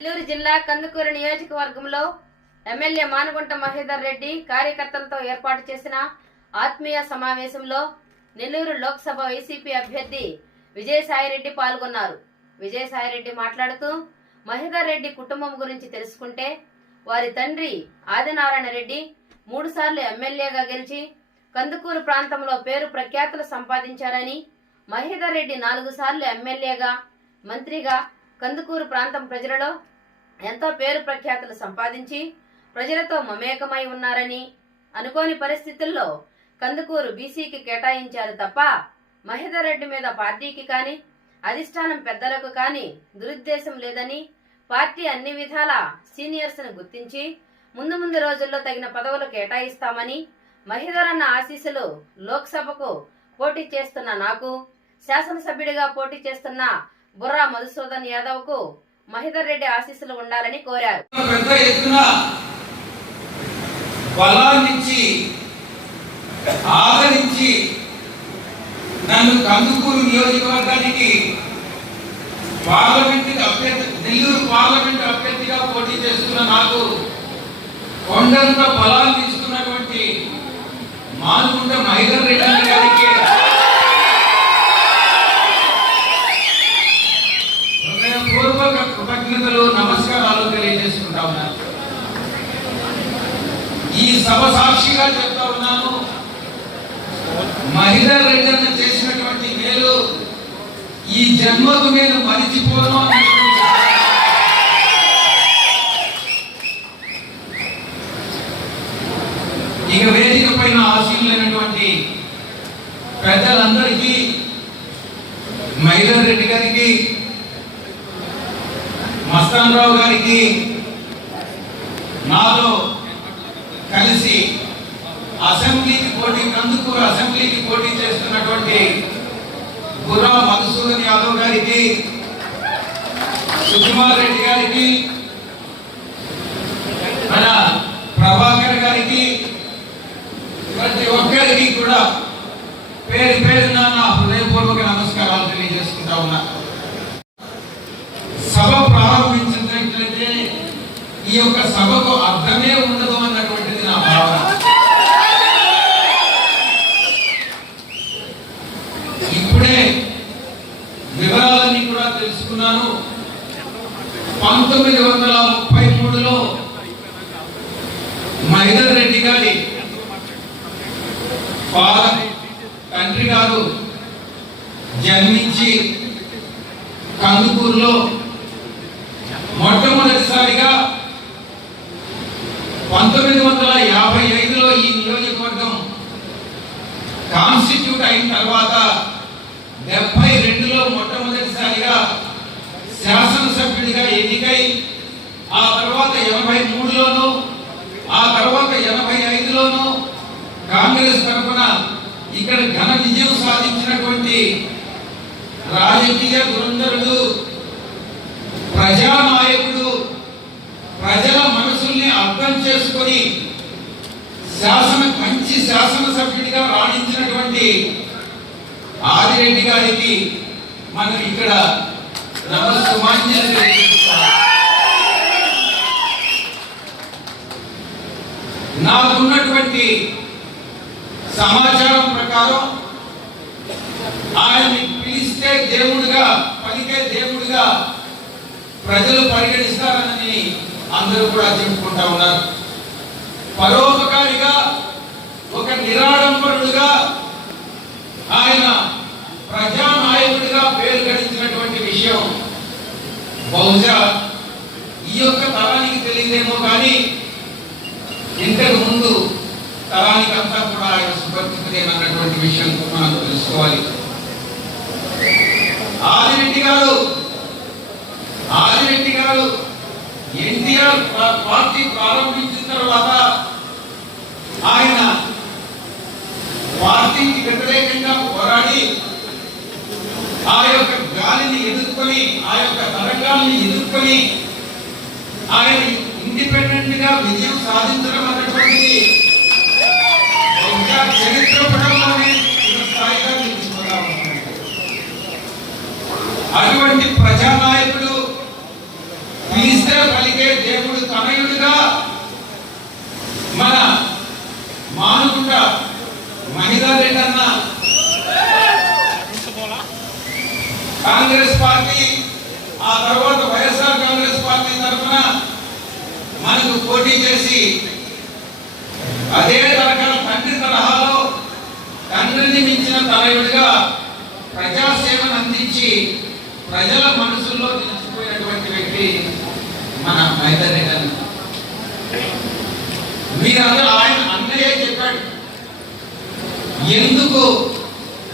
నెల్లూరు జిల్లా కందుకూరు నియోజకవర్గంలో ఎమ్మెల్యే మానగుంట మహేదర్ రెడ్డి కార్యకర్తలతో ఏర్పాటు చేసిన ఆత్మీయ సమావేశంలో నెల్లూరు లోక్సభ వైసీపీ అభ్యర్థి విజయసాయిరెడ్డి పాల్గొన్నారు. విజయసాయిరెడ్డి మాట్లాడుతూ మహేదర్ రెడ్డి కుటుంబం గురించి తెలుసుకుంటే వారి తండ్రి ఆదినారాయణ రెడ్డి మూడుసార్లు ఎమ్మెల్యేగా గెలిచి కందుకూరు ప్రాంతంలో పేరు ప్రఖ్యాతులు సంపాదించారని మహేదర్ రెడ్డి నాలుగు సార్లు ఎమ్మెల్యేగా మంత్రిగా కందుకూరు ప్రాంతం ప్రజలలో ఎంతో పేరు ప్రఖ్యాతులు సంపాదించి ప్రజలతో మమేకమై ఉన్నారని అనుకోని పరిస్థితుల్లో కందుకూరు బీసీకి కేటాయించారు తప్ప మహేదర్ రెడ్డి మీద పార్టీకి కానీ అధిష్టానం పెద్దలకు కానీ దురుద్దేశం లేదని పార్టీ అన్ని విధాల సీనియర్స్ను గుర్తించి ముందు ముందు రోజుల్లో తగిన పదవులు కేటాయిస్తామని మహిదర్ అన్న ఆశీస్సులు లోక్సభకు పోటీ చేస్తున్న నాకు శాసనసభ్యుడిగా పోటీ చేస్తున్న బుర్రా మధుసూదన్ యాదవ్కు మహిదర్ రెడ్డి ఆశీస్సులు ఉండాలని కోరారు. పెద్ద ఎత్తున బలాన్నిచ్చి ఆదరించి నన్ను కందుకూరు నియోజకవర్గానికి పార్లమెంట్ అభ్యర్థి నెల్లూరు పార్లమెంట్ అభ్యర్థిగా పోటీ చేస్తున్న నాకు కొండంత బలాన్ని ఇస్తున్నటువంటి మానుకుంట మహిళర్ రెడ్డి గారికి కృతజ్ఞతలు నమస్కారాలు తెలియజేసుకుంటా ఉన్నాను. ఈ సభ సాక్షిగా చెప్తా ఉన్నాను మహిళా రెడ్డన్న చేసినటువంటి మేలు ఈ జన్మకు నేను మరిచిపోను ఇక వేదిక పైన ఆశీనులైనటువంటి పెద్దలందరికీ మహిళా రెడ్డి గారికి మస్తాన్ రావు గారికి నాలో కలిసి అసెంబ్లీకి పోటీ కందుకూరు అసెంబ్లీకి పోటీ చేస్తున్నటువంటి గుర్రా మధుసూదన్ యాదవ్ గారికి సుకుమార్ రెడ్డి గారికి మన ప్రభాకర్ గారికి ప్రతి ఒక్కరికి కూడా పేరు పేరున నా హృదయపూర్వక నమస్కారాలు తెలియజేసుకుంటా ఉన్నా సభ ప్రారంభించినట్లయితే ఈ యొక్క సభకు అర్థమే ఉండదు అన్నటువంటిది నా భావన. ఇప్పుడే వివరాలన్నీ కూడా తెలుసుకున్నాను. పంతొమ్మిది వందల ముప్పై మూడులో మహిదర్ రెడ్డి గారి ఫాదర్ తండ్రి గారు జన్మించి కందుకూరులో మొట్టమొదటిసారిగా పంతొమ్మిది వందల యాభై ఐదులో ఈ నియోజకవర్గం కాన్స్టిట్యూట్ అయిన తర్వాత డెబ్బై రెండులో మొట్టమొదటిసారిగా శాసనసభ్యుడిగా ఎన్నికై ఆ తర్వాత ఎనభై మూడులోను ఆ తర్వాత ఎనభై ఐదులోను కాంగ్రెస్ తరఫున ఇక్కడ ఘన విజయం సాధించినటువంటి రాజకీయ దురంధరుడు ప్రజానాయ అర్థం చేసుకొని శాసన మంచి శాసనసభ్యుడిగా రాణించినటువంటి ఆదిరెడ్డి గారికి మనం ఇక్కడ నమస్సుమాన్యాలు నాకున్నటువంటి సమాచారం ప్రకారం ఆయన్ని పిలిస్తే దేవుడిగా పలికే దేవుడిగా ప్రజలు పరిగణిస్తారని అందరూ కూడా దింపుకుంటా ఉన్నారు. పరోపకారిగా ఒక నిరాడంబరుడుగా ఆయన ప్రజానాయకుడిగా పేరు గడించినటువంటి విషయం బహుశా ఈ యొక్క తరానికి తెలియదేమో కానీ ఇంతకు ముందు తరానికి అంతా కూడా ఆయన సుపరిచితులేమన్నటువంటి విషయం మనం తెలుసుకోవాలి. ఆదిరెడ్డి గారు ఆదిరెడ్డి గారు ఎన్టీఆర్ పార్టీ ప్రారంభించిన తర్వాత ఆయన పార్టీకి వ్యతిరేకంగా పోరాడి ఆ యొక్క గాలిని ఎదుర్కొని ఆ యొక్క తరంగాల్ని ఎదుర్కొని ఆయన ఇండిపెండెంట్గా విజయం సాధించడం అన్నటువంటిది చరిత్ర పటంలోనే స్థాయిగా అటువంటి ప్రజానాయ పిలిస్తే పలికే దేవుడు తనయుడుగా మన మానుకుంట మహిళా రెడ్డి అన్న కాంగ్రెస్ పార్టీ ఆ తర్వాత వైఎస్ఆర్ కాంగ్రెస్ పార్టీ తరఫున మనకు పోటీ చేసి అదే తరహా తండ్రి తరహాలో తండ్రిని మించిన తలయుడిగా ప్రజాసేవను అందించి ప్రజల మనసుల్లో నిలిచిపోయినటువంటి వ్యక్తి మన మైదరెడ్డి అన్న మీరందరూ ఆయన అన్నయ్యే చెప్పాడు. ఎందుకు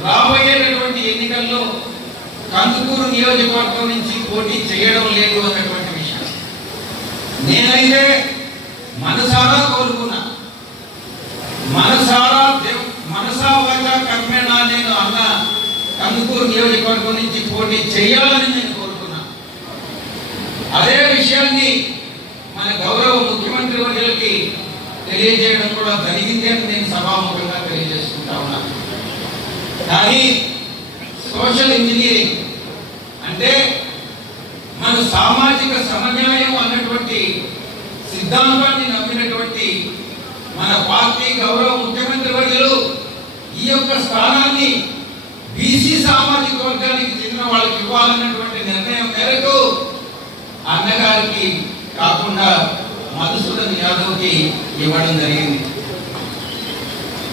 రాబోయేటటువంటి ఎన్నికల్లో కందుకూరు నియోజకవర్గం నుంచి పోటీ చేయడం లేదు అన్నటువంటి విషయం. నేనైతే మనసారా కోరుకున్నా. మనసారా మనసా వాచ కర్మేణ నేను అన్న కందుకూరు నియోజకవర్గం నుంచి పోటీ చేయాలని నేను కోరుకున్నా. అదే విషయాన్ని మన గౌరవ ముఖ్యమంత్రి వర్యులకి తెలియజేయడం కూడా జరిగింది అని నేను సభాముఖంగా తెలియజేసుకుంటా ఉన్నాను కానీ సోషల్ ఇంజనీరింగ్ అంటే మన సామాజిక సమన్యాయం అన్నటువంటి సిద్ధాంతాన్ని నమ్మినటువంటి మన పార్టీ గౌరవ ముఖ్యమంత్రి వర్యులు ఈ యొక్క స్థానాన్ని బీసీ సామాజిక వర్గానికి చెందిన వాళ్ళకి ఇవ్వాలన్నటువంటి నిర్ణయం మేరకు అన్నగారికి కాకుండా మధుసూదన్ యాదవ్కి ఇవ్వడం జరిగింది.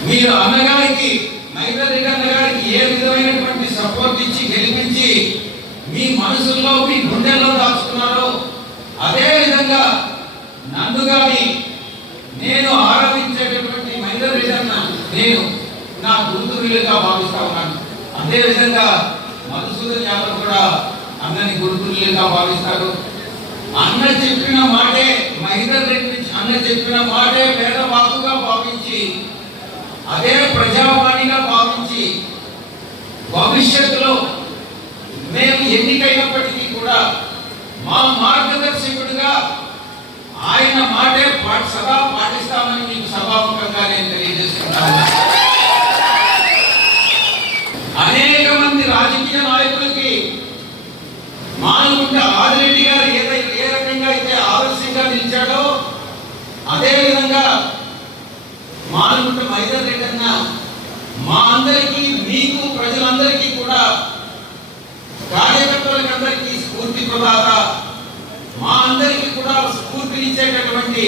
మీరు అన్నగారికి మైదర్ రెడ్డి అన్నగారికి ఏ విధమైనటువంటి సపోర్ట్ ఇచ్చి గెలిపించి మీ మనసుల్లో మీ గుండెల్లో దాచుకున్నారో అదే విధంగా నన్ను నేను ఆరాధించేటటువంటి మహిళ విధంగా నేను నా గురుతులుగా భావిస్తా ఉన్నాను. అదే విధంగా మధుసూదన్ యాదవ్ కూడా అన్నని గురుతులుగా భావిస్తారు అన్న చెప్పిన మాటే మహిళ రెడ్డి అన్న చెప్పిన మాటే వేద వాకుగా భావించి అదే ప్రజా ఎన్నికైనప్పటికీ కూడా మా మార్గదర్శకుడిగా ఆయన మాటే పా- సదా పాటిస్తామని మీకు సభాముఖంగా నేను తెలియజేస్తున్నాను. అనేక మంది రాజకీయ నాయకులకి మానుకుంట ఆదిరెడ్డి గారు ఏదైతే ఏ రకంగా అయితే ఆదర్శంగా నిలిచాడో అదేవిధంగా మానుకుంట మైదర్ రెడ్డి అన్న మా అందరికీ మీకు ప్రజలందరికీ కూడా కార్యకర్తలకందరికీ స్ఫూర్తి ప్రదాత. మా అందరికీ కూడా స్ఫూర్తినిచ్చేటటువంటి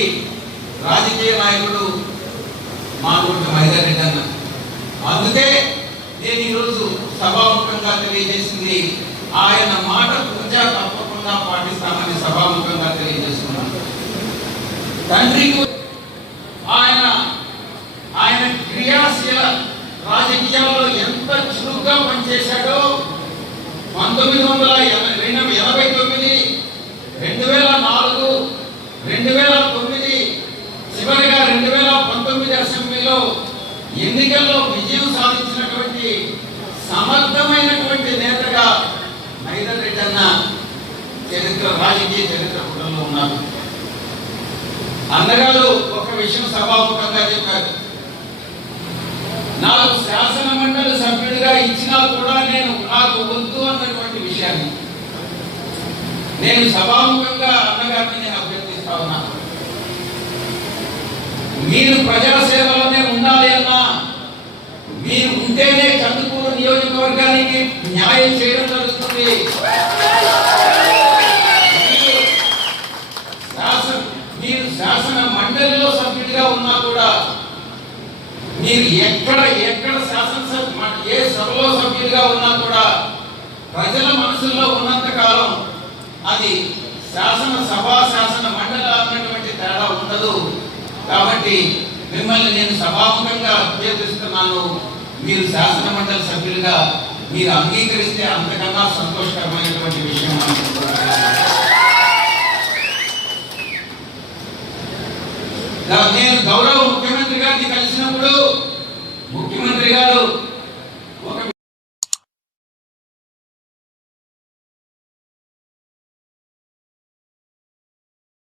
రాజకీయ నాయకుడు మానుకుంట మైదర్ రెడ్డి అన్న అందుకే నేను ఈరోజు సభాముఖంగా తెలియజేసింది ఆయన మాట పూజ తప్పకుండా పాటిస్తామని సభాముఖంగా తెలియజేస్తున్నాను. తండ్రికి ఆయన ఆయన క్రియాశీల రాజకీయాల్లో ఎంత చురుగ్గా పనిచేశాడో ఎన్నికల్లో విజయం సాధించినటువంటి సమర్థమైనటువంటి నేతగా మైదర్ రెడ్డి అన్న చరిత్ర రాజకీయ చరిత్ర పుటంలో ఉన్నారు. అన్నగారు ఒక విషయం సభాముఖంగా చెప్పారు. నాకు శాసన మండలి సభ్యుడిగా ఇచ్చినా కూడా నేను నాకు వద్దు అన్నటువంటి విషయాన్ని నేను సభాముఖంగా అన్నగారిని నేను అభ్యర్థిస్తా ఉన్నాను. మీరు ప్రజాసేవలోనే ఉండాలి అన్నా మీరు ఉంటేనే కందుకూరు నియోజకవర్గానికి న్యాయం చేయడం జరుగుతుంది. మీరు శాసన మీరు శాసన మండలిలో సభ్యుడిగా ఉన్నా కూడా మీరు ఎక్కడ ఎక్కడ శాసనసభ ఏ సభలో సభ్యుడిగా ఉన్నా కూడా ప్రజల మనసుల్లో ఉన్నంత కాలం అది శాసన సభ శాసన మండలి అన్నటువంటి తేడా ఉండదు. కాబట్టి మిమ్మల్ని నేను సభాముఖంగా అభ్యర్థిస్తున్నాను. మీరు శాసన మండలి సభ్యులుగా మీరు అంగీకరిస్తే అంతకన్నా సంతోషకరమైనటువంటి విషయం నేను గౌరవ ముఖ్యమంత్రి గారిని కలిసినప్పుడు